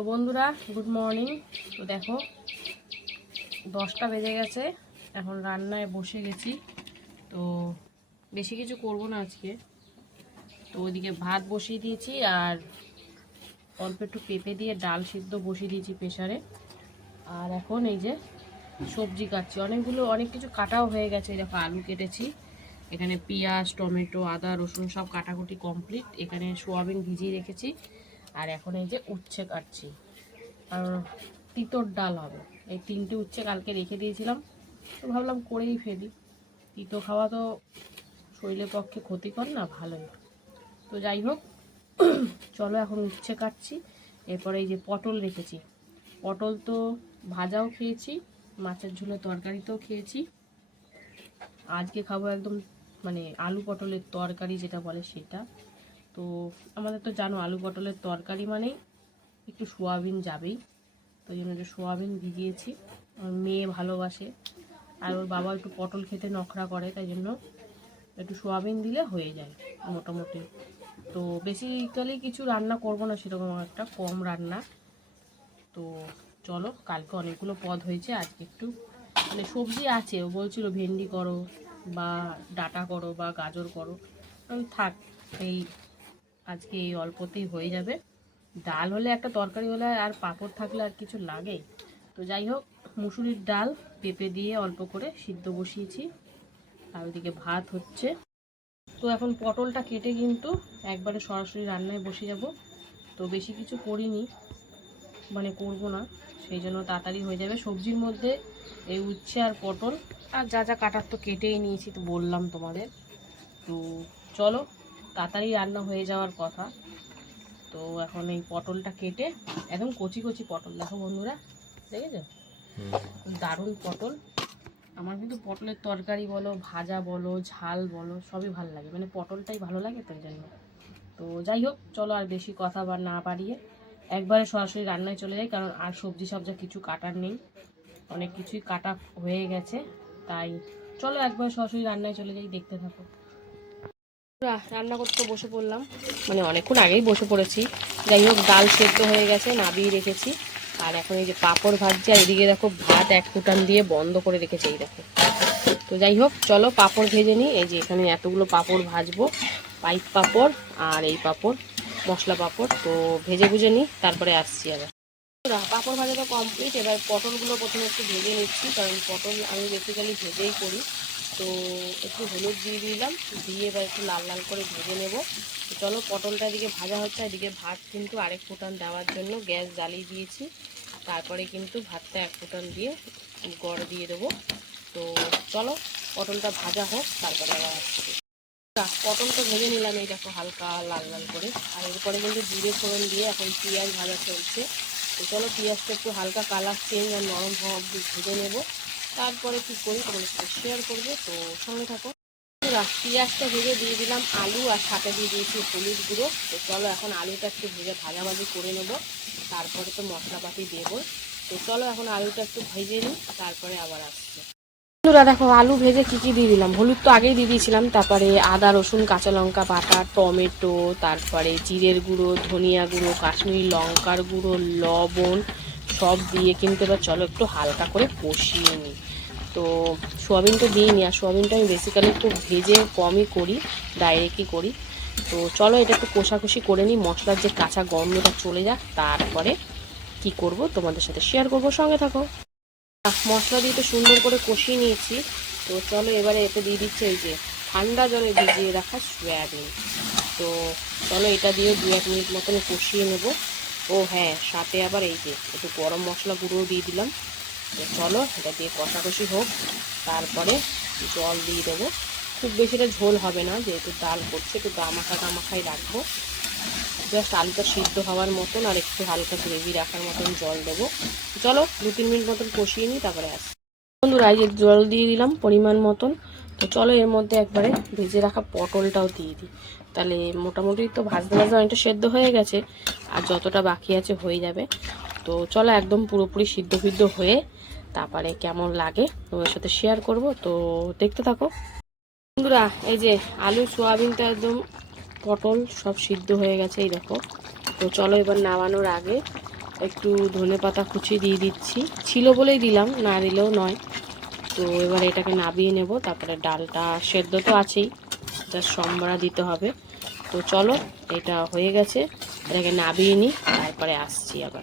তো বন্ধুরা good morning তো দেখো, দশটা বেজে গেছে, এখন রান্নায় বসে গেছি। তো বেশি কিছু করব না আজকে। তো ওইদিকে ভাত বসিয়ে দিয়েছি আর অল্প একটু পেঁপে দিয়ে ডাল সিদ্ধ বসিয়ে দিয়েছি প্রেশারে আর এখন এই যে সবজি কাটছি। অনেকগুলো, অনেক কিছু কাটাও হয়ে গেছে। দেখো, আলু কেটেছি। এখানে পেঁয়াজ, টমেটো, আদা, রসুন সব কাটাকুটি কমপ্লিট। এখানে সোয়াবিন ভিজিয়ে রেখেছি। আর এখন এই যে উচ্ছে কাটছি। আর তিতর ডাল হবে। এই তিনটে উচ্ছে কালকে রেখে দিয়েছিলাম। তো ভাবলাম করেই ফেলি। তিতো খাওয়া তো শরীরের পক্ষে ক্ষতিকর না, ভালোই। তো যাই হোক, চলো এখন উচ্ছে কাটছি। এরপরে এই যে পটল রেখেছি। পটল তো ভাজাও খেয়েছি, মাছের ঝোলের তরকারিতেও খেয়েছি। আজকে খাব একদম মানে আলু পটলের তরকারি যেটা বলে সেটা। তো আমাদের তো জানো আলু পটলের তরকারি মানেই একটু সোয়াবিন যাবেই। তো জন্য যে সোয়াবিন ভিজিয়েছি আমার মেয়ে ভালোবাসে। আর ওর বাবা একটু পটল খেতে নখরা করে, তাই জন্য একটু সোয়াবিন দিলে হয়ে যায় মোটামুটি। তো বেসিক্যালি কিছু রান্না করব না, সেরকম একটা কম রান্না। তো চলো, কালকে অনেকগুলো পদ হয়েছে, আজকে একটু মানে সবজি আছে। ও বলছিল, ভেন্ডি করো বা ডাটা করো বা গাজর করো। আমি থাক, এই আজকে এই অল্পতেই হয়ে যাবে। ডাল হলে একটা তরকারি হলে আর পাঁপড় থাকলে আর কিছু লাগে। তো যাই হোক, মুসুরির ডাল পেঁপে দিয়ে অল্প করে সিদ্ধ বসিয়েছি। আর ওইদিকে ভাত হচ্ছে। তো এখন পটলটা কেটে কিন্তু একবারে সরাসরি রান্নায় বসে যাব। তো বেশি কিছু করিনি মানে করব না। সেই জন্য তাড়াতাড়ি হয়ে যাবে। সবজির মধ্যে এই উচ্ছে আর পটল, আর যা যা কাটার তো কেটেই নিয়েছি, তো বললাম তোমাদের। তো চলো তাড়াতাড়ি রান্না হয়ে যাওয়ার কথা। তো এখন এই পটলটা কেটে একদম কচি কচি পটল দেখো বন্ধুরা দেখেছ? দারুণ পটল। আমার কিন্তু পটলের তরকারি বলো ভাজা বলো ঝাল বলো সবই ভালো লাগে। মানে পটলটাই ভালো লাগে তো জন্য। তো যাই হোক চলো আর বেশি কথা বা না বাড়িয়ে একবারে সরাসরি রান্নায় চলে যাই কারণ আর সবজি সবজা কিছু কাটার নেই। অনেক কিছুই কাটা হয়ে গেছে তাই চলো একবার সরাসরি রান্নায় চলে যাই দেখতে থাকো। রান্না করতে বসে পড়লাম। মানে অনেকক্ষণ আগেই বসে পড়েছি। যাই হোক, ডাল সেদ্ধ হয়ে গেছে, নাবিয়ে রেখেছি। আর এখন এই যে পাঁপড় ভাজছে, আর এদিকে দেখো ভাত এক ফুটান দিয়ে বন্ধ করে রেখেছে, এই দেখো। তো যাই হোক, চলো পাঁপড় ভেজে নিই। এই যে এখানে এতগুলো পাঁপড় ভাজবো। পাইপ পাঁপড় আর এই পাঁপড়, মশলা পাঁপড়। তো ভেজে ভুজে নিই, তারপরে আসছি আবার। বন্ধুরা, পাঁপড় ভাজা তো কমপ্লিট এবার পটলগুলো প্রথমে একটু ভেজে নিচ্ছি কারণ পটল আমি বেসিক্যালি ভেজেই করি। তো একটু হলুদ দিয়ে দিলাম দিয়ে এবার একটু লাল লাল করে ভেজে নেব। চলো পটলটা এদিকে ভাজা হচ্ছে এদিকে ভাত কিন্তু আরেক ফুটান দেওয়ার জন্য গ্যাস জ্বালিয়ে দিয়েছি। তারপরে কিন্তু ভাতটা এক ফুটান দিয়ে গড় দিয়ে দেবো। তো চলো পটলটা ভাজা হোক তারপরে আবার আসছি। পটল তো ভেজে নিলাম এই দেখো হালকা লাল লাল করে। আর এরপরে কিন্তু জিরে ফোড়ন দিয়ে এখন পেঁয়াজ ভাজা চলছে। তো চলো পেঁয়াজটা একটু হালকা কালার চেঞ্জ আর নরম হওয়া অব্দি ভেজে নেব। তারপরে কী করি তোমাদের সাথে শেয়ার করব। তো সঙ্গে থাকো। পেঁয়াজটা ভেজে দিয়ে দিলাম আলু আর সাথে দিয়ে দিয়েছি হলুদ গুঁড়ো। তো চলো এখন আলুটা একটু ভেজে ভাজাভাজি করে নেব। তারপরে তো মশলাপাতি দেবো তো চলো এখন আলুটা একটু ভেজে নিই, তারপরে আবার আসছে। বন্ধুরা দেখো, আলু ভেজে কী কী দিয়ে দিলাম? হলুদ তো আগেই দিয়ে দিয়েছিলাম, তারপরে আদা, রসুন, কাঁচা লঙ্কা, বাটা, টমেটো, তারপরে জিরের গুঁড়ো, ধনিয়া গুঁড়ো, কাশ্মীরি লঙ্কার গুঁড়ো, লবণ, সব দিয়ে কিন্তু এবার চলো একটু হালকা করে কষিয়ে নিই। তো সোয়াবিন তো দিই দিইনি, আর সোয়াবিনটা আমি বেসিক্যালি একটু ভেজে কমই করি ডাইরেক্টই করি। তো চলো এটা একটু কষাকষি করে নিই, মশলার যে কাঁচা গন্ধটা চলে যাক, তারপরে কি করব তোমাদের সাথে শেয়ার করব, সঙ্গে থাকো। মশলা দিয়ে তো সুন্দর করে কষিয়ে নিয়েছি। তো চলো এবারে এতে দিয়ে দিচ্ছে এই যে ঠান্ডা জলে ভিজিয়ে রাখা সয়াবিন। তো চলো এটা দিয়ে দু এক মিনিট মতন কষিয়ে নেব। ও হ্যাঁ সাথে আবার এই যে একটু গরম মশলা গুঁড়োও দিয়ে দিলাম। তো চলো এটা দিয়ে কষাকষি হোক, তারপরে জল দিয়ে দেবো। খুব বেশিটা ঝোল হবে না, যেহেতু ডাল করছে, একটু গামাখা গামাখাই রাখব। জাস্ট আলুটা সিদ্ধ হওয়ার মতন আর একটু হালকা গ্রেভি রাখার মতন জল দেবো। চলো, দু তিন মিনিট মতন কষিয়ে নিই, তারপরে আসি। বন্ধুরা, এই জল দিয়ে দিলাম পরিমাণ মতন। তো চলো, এর মধ্যে একবারে ভেজে রাখা পটলটাও দিয়ে দিই। তাহলে মোটামুটি তো ভাজতে ভাজতে অনেকটা সেদ্ধ হয়ে গেছে আর যতটা বাকি আছে হয়ে যাবে। তো চলো, একদম পুরোপুরি সিদ্ধ ফিদ্ধ হয়ে তারপরে কেমন লাগে তোমার সাথে শেয়ার করব। তো দেখতে থাকো। বন্ধুরা, এই যে আলু, সোয়াবিনটা একদম পটল সব সিদ্ধ হয়ে গেছে, এই দেখো। তো চলো এবার নামানোর আগে একটু ধনে পাতা কুচি দিয়ে দিচ্ছি। ছিল বলেই দিলাম, না দিলেও নয়। তো এবার এটাকে নাবিয়ে নেব, তারপরে ডালটা সেদ্ধ তো আছেই জাস্ট সম্বরা দিতে হবে। তো চলো, এটা হয়ে গেছে, এটাকে নাবিয়ে নিই, তারপরে আসছি আবার।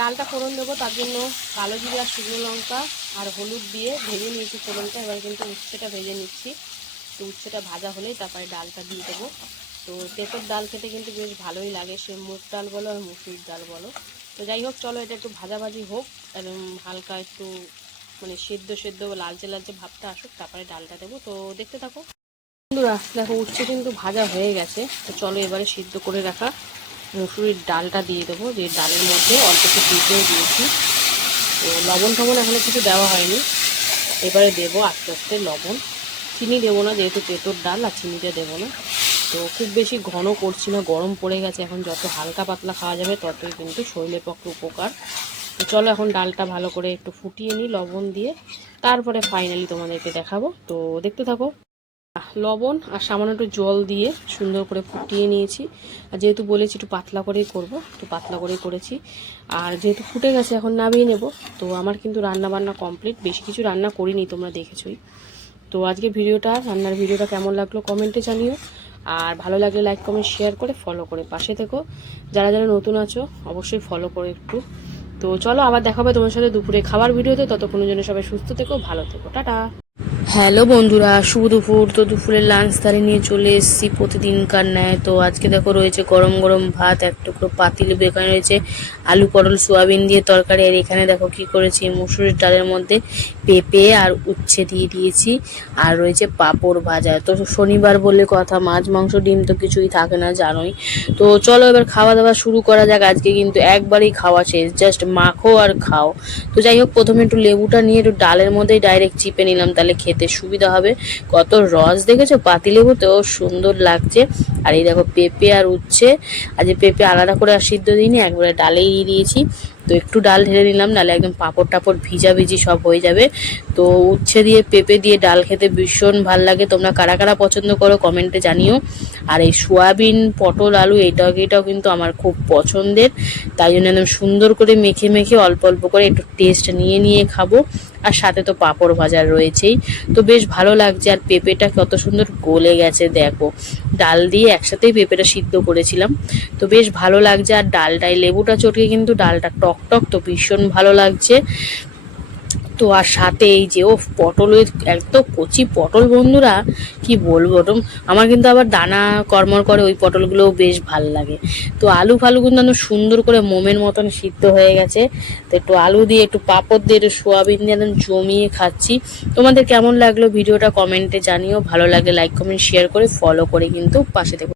ডালটা ফোড়ন দেবো, তার জন্য কালো জিরে শুকনো লঙ্কা আর হলুদ দিয়ে ভেজে নিয়েছি ফোড়নটা। এবার কিন্তু উচ্ছেটা ভেজে নিচ্ছি। তো উচ্ছেটা ভাজা হলেই তারপরে ডালটা দিয়ে দেবো। তো তেঁতোর ডাল খেতে কিন্তু বেশ ভালোই লাগে। সে মুগ ডাল বলো আর মুসুরির ডাল বলো। তো যাই হোক, চলো এটা একটু ভাজাভাজি হোক। হালকা একটু মানে সেদ্ধ সেদ্ধ লালচে লালচে ভাবটা আসুক, তারপরে ডালটা দেবো। তো দেখতে থাকো। বন্ধুরা, দেখো উচ্ছে কিন্তু ভাজা হয়ে গেছে। তো চলো এবারে সিদ্ধ করে রাখা মুসুরির ডালটা দিয়ে দেবো। যে ডালের মধ্যে অল্প একটু ভিজিয়ে দিয়েছি তো লবণ টবণ এখনও কিছু দেওয়া হয়নি। এবারে দেবো আস্তে আস্তে লবণ। চিনি দেবো না, যেহেতু পেটোর ডাল আর চিনিটা দেবো না। তো খুব বেশি ঘন করছি না, গরম পড়ে গেছে, এখন যত হালকা পাতলা খাওয়া যাবে ততই কিন্তু শরীরের পক্ষে উপকার। তো চলো এখন ডালটা ভালো করে একটু ফুটিয়ে নিই লবণ দিয়ে, তারপরে ফাইনালি তোমাদেরকে দেখাবো। তো দেখতে থাকো লবণ আর সামান্য একটু জল দিয়ে সুন্দর করে ফুটিয়ে নিয়েছি। আর যেহেতু বলেছি একটু পাতলা করেই করব, একটু পাতলা করেই করেছি। আর যেহেতু ফুটে গেছে, এখন নামিয়ে নেব। তো আমার কিন্তু রান্না বান্না কমপ্লিট বেশি কিছু রান্না করিনি, তোমরা দেখেছোই। তো আজকে ভিডিওটা, রান্নার ভিডিওটা কেমন লাগল কমেন্টে জানিও। আর ভালো লাগলে লাইক কমেন্ট শেয়ার করে ফলো করে পাশে থেকো। যারা যারা নতুন আছো, অবশ্যই ফলো করে একটু। তো চলো, আবার দেখা হবে তোমার সাথে দুপুরে খাবার ভিডিওতে। ততক্ষণের জন্য সবাই সুস্থ থেকো, ভালো থেকো। টাটা! হ্যালো বন্ধুরা, শুভ দুপুর। তো দুপুরের লাঞ্চ তারি নিয়ে চলে এসেছি প্রতিদিনকার ন্যায়। তো আজকে দেখো রয়েছে গরম গরম ভাত, এক টুকরো পাতিল, এখানে রয়েছে আলু, পটল, সোয়াবিন দিয়ে তরকারি। আর এখানে দেখো কি করেছি, মুসুরির ডালের মধ্যে পেঁপে আর উচ্ছে দিয়ে দিয়েছি। আর রয়েছে পাঁপড় ভাজা। তো শনিবার বলে কথা, মাছ, মাংস, ডিম তো কিছুই থাকে না, জানোই। তো চলো এবার খাওয়া দাওয়া শুরু করা যাক। আজকে কিন্তু একবারই খাওয়া শেষ জাস্ট মাখো আর খাও। তো যাই হোক, প্রথমে একটু লেবুটা নিয়ে একটু ডালের মধ্যেই ডাইরেক্ট চিপে নিলাম, তাহলে খেতে সুবিধা হবে। কত রস দেখেছ? পাতিলেবুতেও সুন্দর লাগছে। আর এই দেখো পেঁপে আর উচ্ছে। আর যে পেঁপে আলাদা করে আর সিদ্ধ দিইনি, একবারে ডালেই দিয়ে দিয়েছি। তো একটু ডাল ঢেলে নিলাম নাহলে একদম পাঁপড় টাপড় ভিজা ভিজি সব হয়ে যাবে। তো উচ্ছে দিয়ে, পেঁপে দিয়ে ডাল খেতে ভীষণ ভালো লাগে, তোমরা কারা কারা পছন্দ করো কমেন্টে জানিও। আর এই সোয়াবিন, পটল, আলু এটাও এটাও কিন্তু আমার খুব পছন্দের। তাই জন্য একদম সুন্দর করে মেখে মেখে অল্প অল্প করে একটু টেস্ট নিয়ে নিয়ে খাব। আর সাথে তো পাঁপড় ভাজা রয়েছেই। তো বেশ ভালো লাগছে, আর পেঁপেটা কত সুন্দর গলে গেছে, দেখো। ডাল দিয়ে একসাথেই পেঁপেটা সিদ্ধ করেছিলাম। তো বেশ ভালো লাগছে, আর ডালটায় লেবুটা চটকে কিন্তু ডালটা টক টক টক তো ভীষণ ভালো লাগছে। তো আর সাথে এই যে ও পটলের এত কচি পটল বন্ধুরা, কি বলব? ওরম, আমার কিন্তু আবার দানা কর্মর করে ওই পটলগুলোও বেশ ভালো লাগে। তো আলু ফালু কিন্তু সুন্দর করে মোমের মতন সিদ্ধ হয়ে গেছে। তো একটু আলু দিয়ে, একটু পাঁপড় দিয়ে, একটু সোয়াবিন দিয়ে একদম জমিয়ে খাচ্ছি। তোমাদের কেমন লাগল ভিডিওটা কমেন্টে জানিও। ভালো লাগলে লাইক কমেন্ট শেয়ার করে ফলো করে কিন্তু পাশে থেকো।